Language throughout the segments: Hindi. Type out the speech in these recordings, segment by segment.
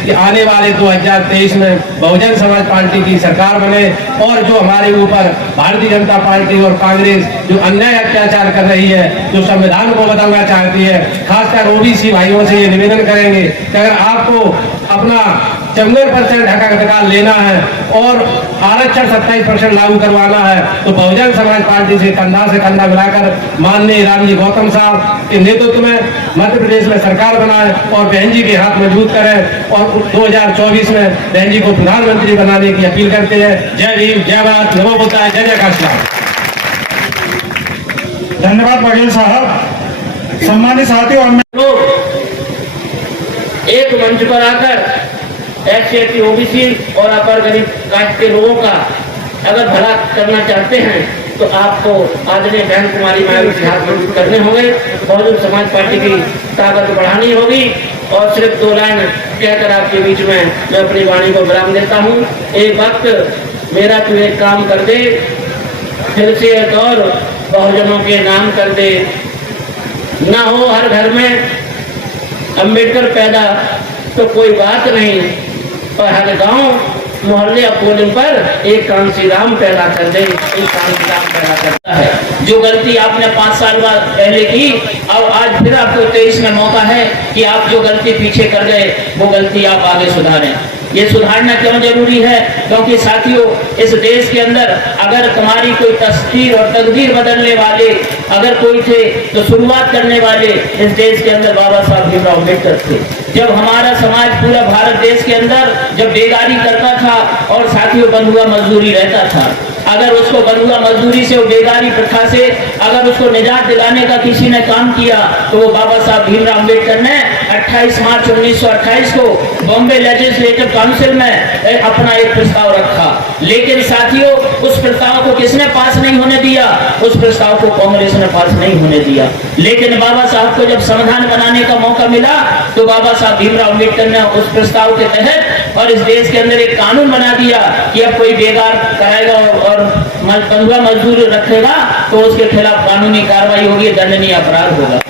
कि आने वाले 2023 में बहुजन समाज पार्टी की सरकार बने और जो हमारे ऊपर भारतीय जनता पार्टी और कांग्रेस जो अन्याय अत्याचार कर रही है, जो संविधान को बदलना चाहती है, खासकर ओबीसी भाइयों से ये निवेदन करेंगे कि अगर आपको अपना 54% हक अधिकार लेना है और आरक्षण 27% लागू करवाना है तो बहुजन समाज पार्टी से कंधा मिलाकर माननीय रामजी गौतम साहब के नेतृत्व में मध्य प्रदेश में सरकार बनाए और बहन जी के हाथ मजबूत करें और 2024 में बहन जी को प्रधानमंत्री बनाने की अपील करते हैं। जय भीम, जय भारत, नमो बुद्धाय, जय जय काशी। धन्यवाद पटेल साहब। सम्मानित साथियों, एक मंच पर आकर SC OBC और अपर गरीब कास्ट के लोगों का अगर भला करना चाहते हैं तो आपको आदरणीय बहन कुमारी मायावती के हाथ मजबूत करने होंगे, बहुजन समाज पार्टी की ताकत बढ़ानी होगी। और सिर्फ 2 लाइन कहकर आपके बीच में मैं अपनी वाणी को विराम देता हूँ। एक वक्त मेरा तू एक काम कर दे, फिर से एक और बहुजनों के नाम कर दे, ना हो हर घर में अम्बेडकर पैदा तो कोई बात नहीं, पर हर गांव मोहल्ले पोलिंग पर एक कांसी राम पैदा कर दे, एक कांसी राम पैदा करता है। जो गलती आपने 5 साल बाद पहले की, अब आज फिर आपको 23 में मौका है कि आप जो गलती पीछे कर गए वो गलती आप आगे सुधारें। ये सुधारना क्यों जरूरी है? क्योंकि साथियों, इस देश के अंदर अगर तुम्हारी कोई तस्वीर और तकदीर बदलने वाले अगर कोई थे तो शुरुआत करने वाले इस देश के अंदर बाबा साहब भीमराव अम्बेडकर थे। जब हमारा समाज पूरा भारत देश के अंदर जब बेगारी करता था और साथियों बंधुआ मजदूरी रहता था, अगर उसको बंधुआ मजदूरी से, बेगारी प्रथा से अगर उसको निजात दिलाने का किसी ने काम किया तो वो बाबा साहब भीमराव अम्बेडकर ने 28 मार्च 1928 को बॉम्बे लेजिस्लेटिव काउंसिल में अपना एक प्रस्ताव रखा। लेकिन साथियों, उस प्रस्ताव को किसने पास नहीं होने दिया? उस प्रस्ताव को कांग्रेस ने पास नहीं होने दिया। लेकिन बाबा साहब को जब संविधान बनाने का मौका मिला तो बाबा साहब भीमराव अम्बेडकर ने उस प्रस्ताव के तहत और इस देश के अंदर एक कानून बना दिया कि अब कोई बेगार कराएगा और बंधुआ मजदूर रखेगा तो उसके खिलाफ कानूनी कार्रवाई होगी, दंडनीय अपराध होगा।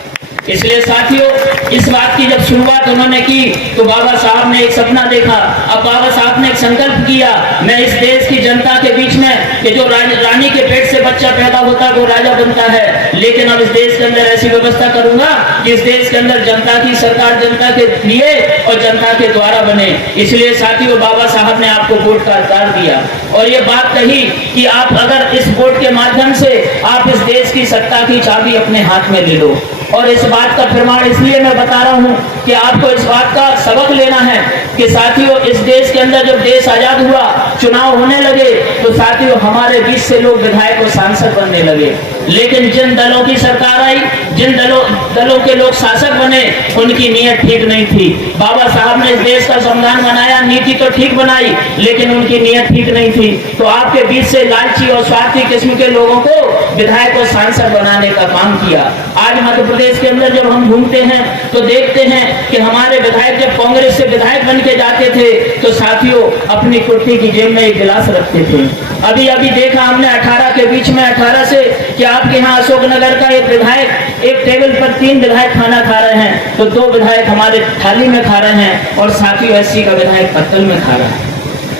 इसलिए साथियों, इस बात की जब शुरुआत उन्होंने की तो बाबा साहब ने एक सपना देखा। अब बाबा साहब ने एक संकल्प किया, मैं इस देश की जनता के बीच में कि जो रानी के पेट से बच्चा पैदा होता है वो राजा बनता है, लेकिन अब इस देश के अंदर ऐसी व्यवस्था करूंगा कि इस देश के अंदर जनता की सरकार जनता के लिए और जनता के द्वारा बने। इसलिए साथियों, बाबा साहब ने आपको वोट का अधिकार दिया और ये बात कही कि आप अगर इस वोट के माध्यम से आप इस देश की सत्ता की चाबी अपने हाथ में ले लो। और इस बात का प्रमाण इसलिए मैं बता रहा हूं कि आपको इस बात का सबक लेना है कि साथियों, इस देश के अंदर जब देश आजाद हुआ, चुनाव होने लगे तो साथियों हमारे बीच से लोग विधायक और सांसद बनने लगे। लेकिन जिन दलों की सरकार आई, जिन दलों के लोग शासक बने, उनकी नीयत ठीक नहीं थी। बाबा साहब ने इस देश का संविधान बनाया, नीति तो ठीक बनाई, लेकिन उनकी नीयत ठीक नहीं थी। तो आपके बीच से लालची और स्वार्थी किस्म के लोगों को विधायक और सांसद बनाने का काम किया। आज मध्य प्रदेश के अंदर जब हम घूमते हैं तो देखते हैं कि हमारे विधायक जब कांग्रेस से विधायक बन के जाते थे तो साथियों अपनी कुर्ती की जेब में एक गिलास रखते थे। अभी देखा हमने 18 के बीच में 18 से कि आपके यहाँ अशोकनगर का एक विधायक एक टेबल पर 3 विधायक खाना खा रहे हैं तो 2 विधायक हमारे थाली में खा रहे हैं और साथियों SC का विधायक पत्तल में खा रहा है।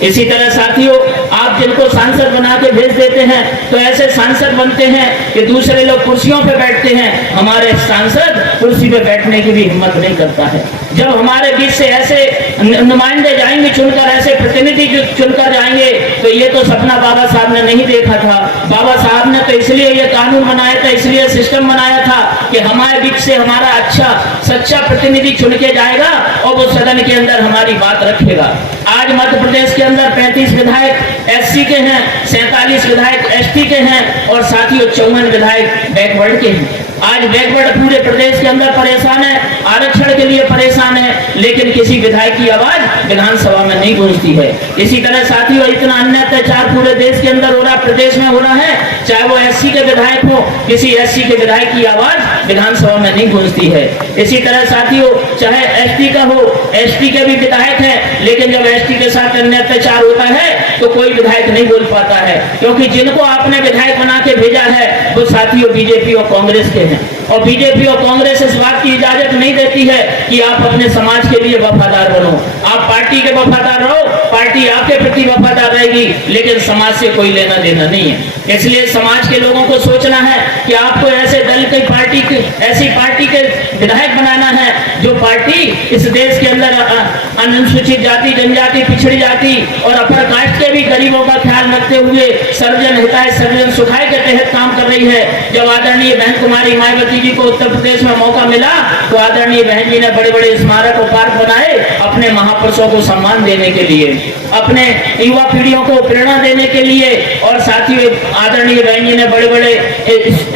इसी तरह साथियों, आप जिनको सांसद बना के भेज देते हैं तो ऐसे सांसद बनते हैं कि दूसरे लोग कुर्सियों पे बैठते हैं, हमारे सांसद कुर्सी पे बैठने की भी हिम्मत नहीं करता है। जब हमारे बीच से ऐसे नुमाइंदे जाएंगे चुनकर, ऐसे प्रतिनिधि चुनकर जाएंगे तो ये तो सपना बाबा साहब ने नहीं देखा था। बाबा साहब ने तो इसलिए ये कानून बनाया था, इसलिए सिस्टम बनाया था कि हमारे बीच से हमारा अच्छा सच्चा प्रतिनिधि चुन के जाएगा और वो सदन के अंदर हमारी बात रखेगा। आज मध्य प्रदेश के अंदर 35 विधायक SC के हैं, 47 विधायक ST के हैं और साथियों 54 विधायक बैकवर्ड के हैं। आज बैकवर्ड पूरे प्रदेश के अंदर परेशान है, आरक्षण के लिए परेशान है, लेकिन किसी विधायक की आवाज विधानसभा में नहीं गूंजती है। इसी तरह साथियों, इतना अन्य अत्याचार पूरे देश के अंदर हो रहा, प्रदेश में हो रहा है, चाहे वो SC के विधायक हो, किसी SC के विधायक की आवाज विधानसभा में नहीं गूंजती है। इसी तरह साथियों, चाहे एसटी का हो, एसटी के भी विधायक हैं, लेकिन जब एसटी के साथ अन्य अत्याचार होता है तो कोई विधायक नहीं बोल पाता है, क्योंकि जिनको आपने विधायक बना के भेजा है वो साथियों बीजेपी और कांग्रेस के हैं। और बीजेपी और कांग्रेस इस बात की इजाजत नहीं देती है कि आप अपने समाज के लिए वफादार बनो। आप पार्टी के वफादार रहो, पार्टी आपके प्रति वफादार रहेगी, लेकिन समाज से कोई लेना देना नहीं है। इसलिए समाज के लोगों को सोचना है कि आपको ऐसे दल की पार्टी ऐसी पार्टी के विधायक बनाना है जो पार्टी इस देश के अंदर अनुसूचित जाति, जनजाति, पिछड़ी जाति और अपर कास्ट के भी गरीबों का ख्याल रखते हुए सर्वजन हिताय सर्वजन सुखाय के तहत काम कर रही है। जब आदरणीय बहन कुमारी मायावती जी को उत्तर प्रदेश में मौका मिला तो आदरणीय बहन जी ने बड़े बड़े स्मारक और पार्क बनाए अपने महापुरुषों को सम्मान देने के लिए, अपने युवा पीढ़ियों को प्रेरणा देने के लिए। और साथ ही आदरणीय बहन जी ने बड़े बड़े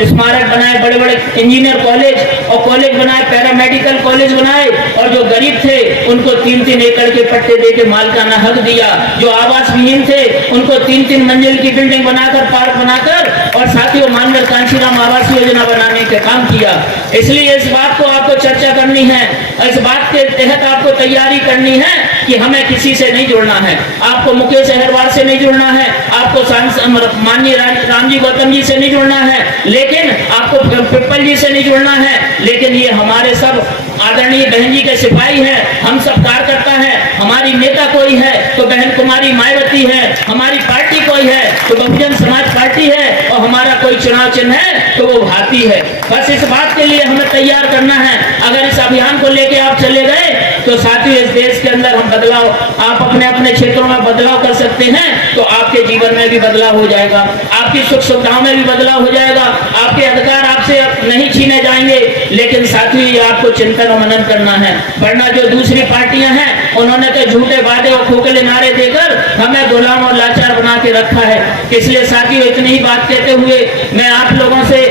स्मारक बनाए, बड़े बड़े इंजीनियर कॉलेज और कॉलेज बनाए, पैरामेडिकल कॉलेज बनाए। और जो गरीब थे उनको 3-3 एकड़ के पट्टे दे के मालिकाना हक दिया। जो आवास विहीन थे उनको 3-3 मंजिल की बिल्डिंग बनाकर, पार्क बनाकर और साथियों माननीय कांशीराम आवास योजना बनाने का काम किया। इसलिए इस बात को आपको चर्चा करनी है, इस बात के तहत आपको तैयारी करनी है कि हमें किसी से नहीं जुड़ना है। आपको मुकेश अग्रवाल से नहीं जुड़ना है, आपको माननीय रामजी गौतम जी से नहीं जुड़ना है, लेकिन आपको पिप्पल जी से नहीं जुड़ना है। लेकिन ये हमारे सब आदरणीय बहन जी के सिपाही हैं, हम सब कार्यकर्ता हैं। हमारी नेता कोई है तो बहन कुमारी मायावती है, हमारी पार्टी कोई है तो बहुजन समाज पार्टी है, और हमारा कोई चुनाव चिन्ह है तो वो भारती है। बस इस बात के लिए हमें तैयार करना है। अगर इस अभियान को लेके आप चले गए तो साथियों इस देश के अंदर हम बदलाव, आप अपने अपने क्षेत्रों में बदलाव कर सकते हैं, तो आपके जीवन में भी बदलाव हो जाएगा, आपकी सुख सुविधाओं में भी बदलाव हो जाएगा, आपके अधिकार आपसे नहीं छीने जाएंगे। लेकिन साथियों ये आपको चिंतन और मनन करना है, वरना जो दूसरी पार्टियां हैं उन्होंने तो झूठे वादे और खोखले नारे देकर हमें गुलाम और लाचार बना के रखा है। इसलिए साथियों इतनी ही बात कहते हुए मैं आप लोगों से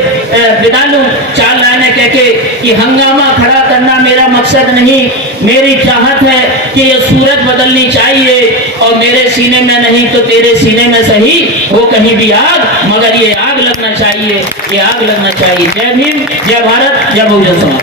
विदा लूं 4 लाइनें कह के कि हंगामा खड़ा करना मेरा मकसद नहीं, मेरी चाहत है कि ये सूरत बदलनी चाहिए, और मेरे सीने में नहीं तो तेरे सीने में सही हो कहीं भी आग, मगर ये आग लगना चाहिए, ये आग लगना चाहिए। जय भीम, जय भारत, जय बहुजन समाज।